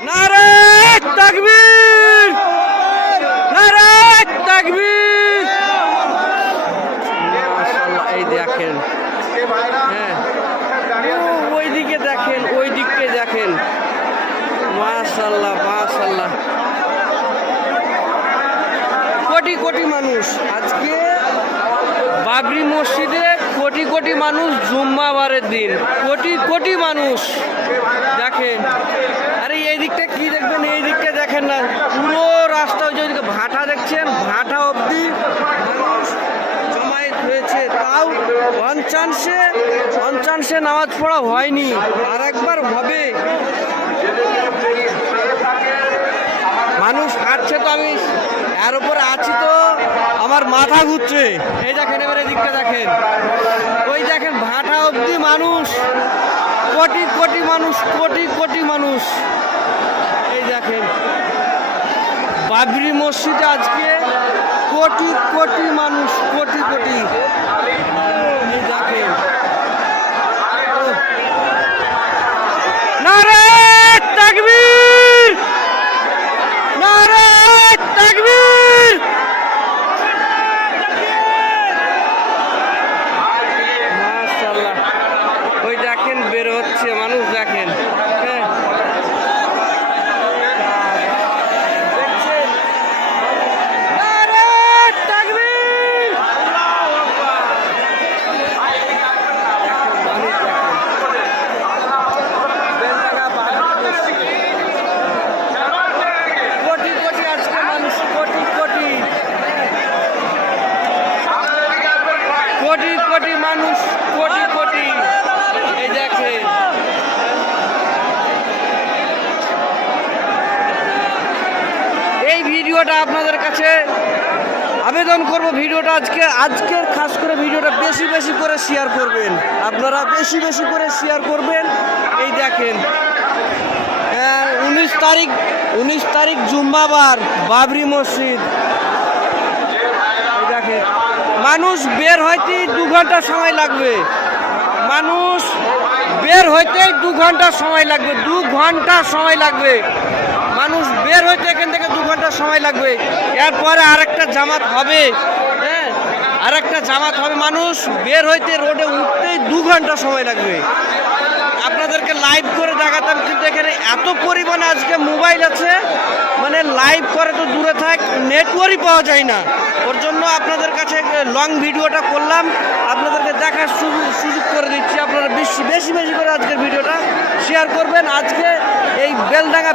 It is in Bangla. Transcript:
নারে তাকবীর, নারে তাকবীর। মাশাআল্লাহ, এই দেখেন, হ্যাঁ ওইদিকে দেখেন, ওই দিককে দেখেন। মাশাআল্লাহ মাশাআল্লাহ, কোটি কোটি মানুষ আজকে বাবরি মসজিদে, কোটি কোটি মানুষ জুম্মাবারের দিন, কোটি কোটি মানুষ দেখেন। আরে এই দিকটা কি দেখবেন, এই দিকটা দেখেন না, পুরো রাস্তা ওই যে ভাটা দেখছেন, ভাটা অবধি মানুষ জমায়েত হয়েছে। তাও অনচান্সে নামাজ পড়া হয়নি, আর একবার হবে। মানুষ হাঁটছে, তো আমি এর উপরে আছি তো আমার মাথা ঘুরছে। এই দেখেন, এবারে দিকটা দেখেন, ওই দেখেন ভাটা অবধি মানুষ, কোটি কোটি মানুষ, কোটি কোটি মানুষ। এই দেখেন বাবরি মসজিদে আজকে কোটি কোটি মানুষ, কোটি কোটি। এই দেখেন, নারে তাকবীর, নারে তাকবীর। মাশাআল্লাহ, ওই দেখেন বের হচ্ছে মানুষ, দেখেন, হ্যাঁ দেখছেন, নারে তাকবীর। কোটি কোটি আজকে মানুষ, কোটি কোটি, কোটি কোটি মানুষ, কোটি কোটি। এই দেখেন, এই ভিডিওটা আপনাদের কাছে আবেদন করব, ভিডিওটা আজকের খাস করে ভিডিওটা বেশি বেশি করে শেয়ার করবেন, আপনারা বেশি বেশি করে শেয়ার করবেন। এই দেখেন 19 তারিখ জুম্মাবার, বাবরি মসজিদ। এই দেখেন, মানুষ বের হইতে 2 ঘন্টা সময় লাগবে, মানুষ বের হইতে 2 ঘন্টা সময় লাগবে, 2 ঘন্টা সময় লাগবে। মানুষ বের হইতে এখান থেকে 2 ঘন্টা সময় লাগবে। এরপরে আরেকটা জামাত হবে, হ্যাঁ আরেকটা জামাত হবে। মানুষ বের হইতে রোডে উঠতেই 2 ঘন্টা সময় লাগবে। আপনাদেরকে লাইভ করে দেখাতাম, কিন্তু এখানে এত পরিমাণে আজকে মোবাইল আছে, মানে লাইভ করে তো দূরে থাক, নেটওয়ার্কই পাওয়া যায় না। ওর জন্য আপনাদের কাছে লং ভিডিওটা করলাম, আপনাদেরকে দেখার সুযোগ করে দিচ্ছি। আপনারা বেশি বেশি করে আজকের ভিডিওটা শেয়ার করবেন। আজকে এই বেলডাঙ্গা